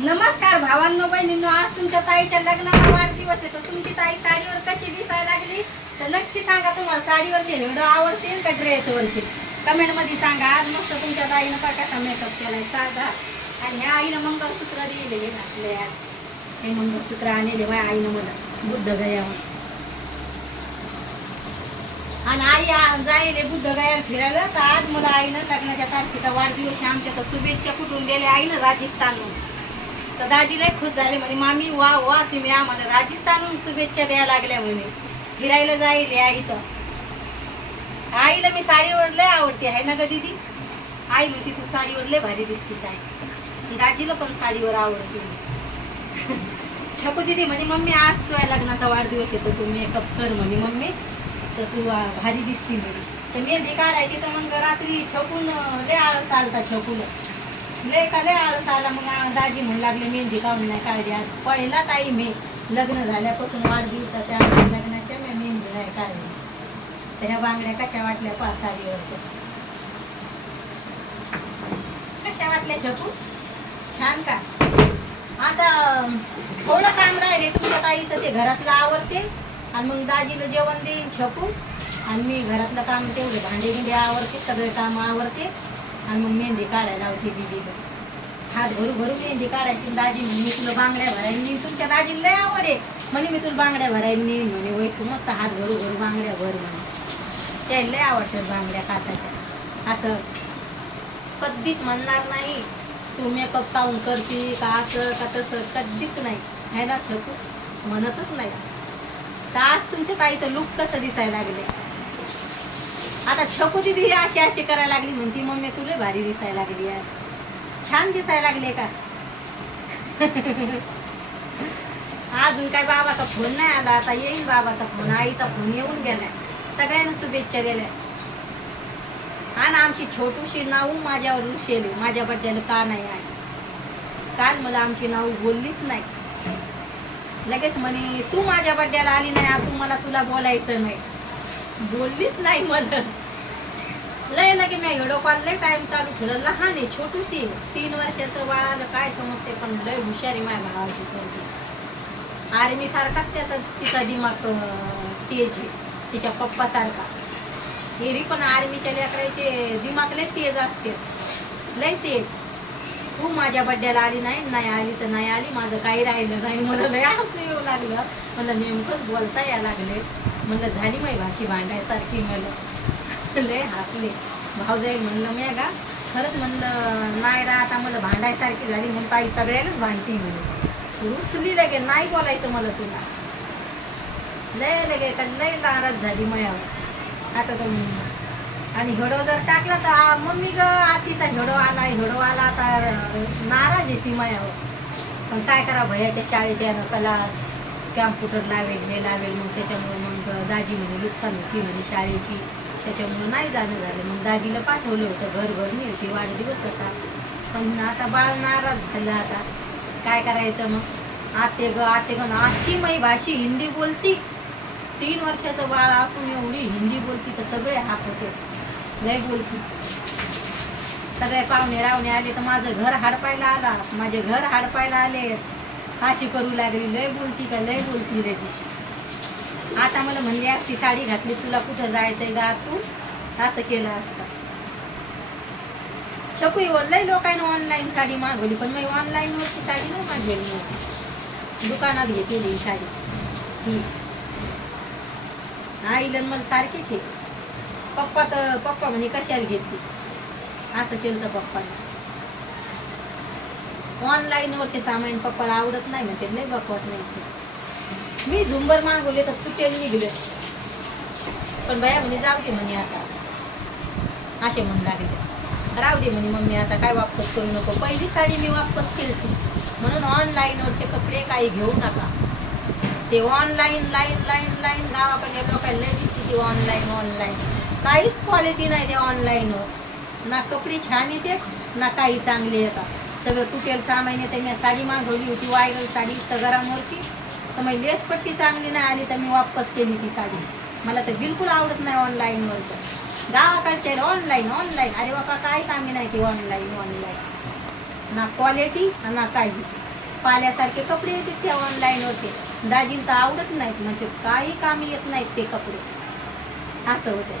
नमस्कार भावांनो बहिणींनो, आज तुमच्या ताईच्या लग्नाचा वाढदिवस आहे. तर तुमची ताई साडीवर कशी दिसायला लागली तर नक्की सांगा. तुम्हाला साडीवरचे व्हिडिओ आवडतील का ड्रेसवरचे कमेंट मध्ये सांगा. आज मस्त तुमच्या ताईनं कसा मेकअप केलाय साधा. आणि ह्या आईनं मंगळसूत्र दिलेले घातले. आज हे मंगळसूत्र आणले माझ्या आईनं मला बुद्ध गयावर. आणि आई जायले बुद्ध गयाला फिरायला. तर आज मला आईनं लग्नाच्या तारखेचा वाढदिवस आमच्या तर शुभेच्छा कुठून दिल्या आईनं राजस्थानहून. तर दाजी लय खुश झाले म्हणे, मामी वा वा तुम्ही आम्हाला राजस्थानहून शुभेच्छा द्यायला लागल्या म्हणे. फिरायला जाईल आई. तर आईला मी साडीवर लय आवडते आहे ना ग दीदी. आई म्हणते तू साडीवर लय भारी दिसते काय. दाजीला पण साडीवर आवडते. छकू दीदी म्हणे मम्मी आज तुझ्या लग्नाचा वाढदिवस येतो, तू मेकअप कर म्हणे मम्मी, तर तू भारी दिसती म्हणे. तर मेहंदी काढायची तर मग रात्री छकून लय आळस आलता. छकूला लय आळस आला. मग दाजी म्हणू लागले मेहंदी काढून नाही काढली. आज पहिला टाईम आहे लग्न झाल्यापासून वाढदिवसाच्या लग्नाच्या मी मेहंदी नाही काढली. तर ह्या बांगड्या कशा वाटल्या पा साडीवरच्या, कशा वाटल्या छकू? छान का? आता थोडं काम राहिले तुमच्या ताईचं, ते घरातलं आवडते आणि मग दाजीला जेवण देईन छकू. आणि मी घरातलं काम तेवढे भांडे गिंडे आवडते, सगळे काम आवडते. आणि मग मेहंदी काढायला होती दीदीला. हात भरू भरू मेहंदी काढायची. दाजी म्हणे मी तुला बांगड्या भरायला नेईन. तुमच्या दाजीला लय आवड आहे म्हणे, मी तुला बांगड्या भरायला नेईन म्हणे. वैसू मस्त हात भरू भरू बांगड्या भर म्हणे. त्याला लय आवडतात बांगड्या काचाच्या. असं कधीच म्हणणार नाही तू मेकअप काऊन करते का असं का तसं, कधीच नाही आहे ना छकू, म्हणतच नाही. तर आज तुमच्या ताईचं लुक कसं दिसायला लागले. आता छकू दीदी अशी अशी करायला लागली म्हणती मम्मी तुला भारी दिसायला लागली, आज छान दिसायला लागले का. अजून काय बाबाचा फोन नाही आला. आता येईल बाबाचा फोन, आईचा फोन येऊन गेलाय. सगळ्यांना शुभेच्छा गेल्या. आणि आमची छोटूशी नाऊ माझ्यावर रुशेली. माझ्या बड्डेला का नाही आहे. काल मला आमची नाऊ बोललीच नाही. लगेच म्हणे तू माझ्या बड्डेला आली नाही, तू मला तुला बोलायचं नाही. बोललीच नाही मला. लय लगे मी व्हिडिओ कॉल लय टाइम चालू ठेवलं. लहान आहे छोटूशी 3 वर्षाचं बाळाला काय समजते, पण लय हुशारी माझ्या भावाची पोरगी. अरे मी सारखाच तिचा दिमाग तेज आहे, तिच्या पप्पा सारखा. हेरी पण आर्मीच्या लेकराचे दिमाग लय तेज असते, लय तेज. तू माझ्या बड्डेला आली नाही, नाही आली तर नाही आली, माझं काही राहिलं नाही. मला लय हसू येऊ लागलं. मला नेमकंच बोलता यायला लागले. म्हणलं झाली माझी भाषी भांडायसारखी. मला लय हसले. भाऊ जाईल म्हणलं मी का खरंच म्हणलं नाही रा, आता मला भांडायसारखी झाली. म्हणून ताई सगळ्यालाच भांडती म्हणून रुसली लगे. नाही बोलायचं मला तुला. लय लगे का लय नाराज झाली मयावर. आता तर आणि हिडो जर टाकला तर मम्मी ग आतीचा हिडो आला, हिडो आला. तर नाराज येते मयावर. पण काय करा, भैयाच्या शाळेच्या क्लास कॅम्प्युटर लावेल हे लावेल. मग त्याच्यामुळे मग दाजी म्हणे नुकसान होती म्हणे शाळेची, त्याच्यामुळे नाही जाणं झालं. मग दाजीला पाठवलं होतं, घर नाही होती, वाढदिवस होता. पण आता बाळ नाराज झालं. आता काय करायचं मग. आते ग ना अशी माई भाषी हिंदी बोलती. 3 वर्षाचं बाळ असून एवढी हिंदी बोलती तर सगळे हात होते. लय बोलती. सगळे पाहुणे रावणे आले तर माझं घर हाडपायला आला, माझे घर हाडपायला आले. अशी करू लागली. लय बोलती का लय बोलती रे ती. आता मला म्हणली असती साडी घातली तुला कुठं जायचंय गा, तू असं केलं असतं. छकू लय लोकांना ऑनलाईन साडी मागवली, पण मी ऑनलाईनवरची साडी नाही मागवली नव्हती. दुकानात घेतलेली साडी ही. आईला मला सारखीच आहे. पप्पा म्हणे कशाला घेतली, असं केलं तर पप्पाने. ऑनलाईनवरचे सामान पप्पाला आवडत नाही ना, ते लय बकवास नाही. मी झुंबर मागवले तर चुटेल निघले. पण बाया म्हणे जाऊ दे म्हणे आता, असे म्हणू लागले. राहू दे म्हणे मम्मी आता काय वापस करू नको. पहिली साडी मी वापस केली म्हणून ऑनलाईनवरचे कपडे काही घेऊ नका. ते ऑनलाईन लाईन गावाकडे लोकांना लय दिसते ती ऑनलाईन. काहीच क्वालिटी नाही ते ऑनलाईनवर. ना कपडे छान येते ना काही चांगले येतात. सगळं तुटेल सामान येते. मी साडी मागवली होती व्हायरल साडी तगरांवरती, तर मग लेसपट्टी चांगली नाही आली तर मी वापस केली ती साडी. मला तर बिलकुल आवडत नाही ऑनलाईनवरचं. गावाकडचे ऑनलाईन. अरे बाबा काय कामी नाही ती ऑनलाईन. ना क्वालिटी ना काही. पाल्यासारखे कपडे येतात ते ऑनलाईन होते. दाजीला तर आवडत नाहीत, म्हणजे काही कामी येत नाहीत ते कपडे, असं होते.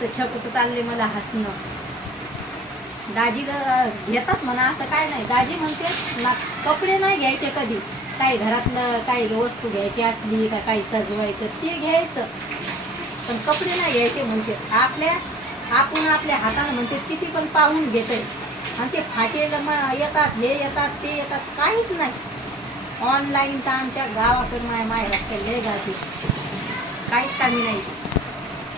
तर छकूच चालले मला हसणं. दाजीला घेतात म्हणा, असं काय नाही. दाजी म्हणते ना कपडे नाही घ्यायचे कधी, काही घरातलं काही वस्तू घ्यायची असली का काही सजवायचं ते घ्यायचं, पण कपडे नाही घ्यायचे म्हणते. आपण आपल्या हाताने म्हणते किती पण पाहून घेते, आणि ते फाटेल येतात, हे येतात, ते येतात, काहीच नाही. ऑनलाईन तर आमच्या गावाकडं माहेरात लय गाजी, काहीच कामी नाही.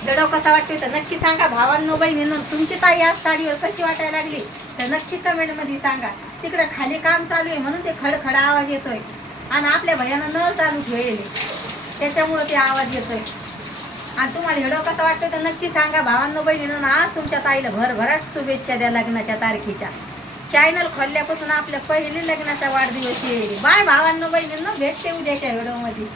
व्हिडिओ कसा वाटतोय तर नक्की सांगा भावांनो, बहिणींनो. तुमची ताई आज साडीवर कशी वाटायला लागली तर नक्की कमेंटमध्ये सांगा. तिकडे खाली काम चालू आहे म्हणून ते खडखड आवाज येतोय, आणि आपल्या भैयानं नळ चालू ठेवले त्याच्यामुळे ते आवाज येतोय. आणि तुम्हाला व्हिडिओ कसा वाटतोय तर नक्की सांगा भावांनो, बहिणींनो. आज तुमच्या ताईला भरभराट शुभेच्छा द्या लग्नाच्या तारखेच्या. चॅनल खोलल्यापासून आपल्या पहिले लग्नाचा वाढदिवस येईल. बाय भावांनो, बहिणींनो. भेटते उद्याच्या व्हिडिओमध्ये.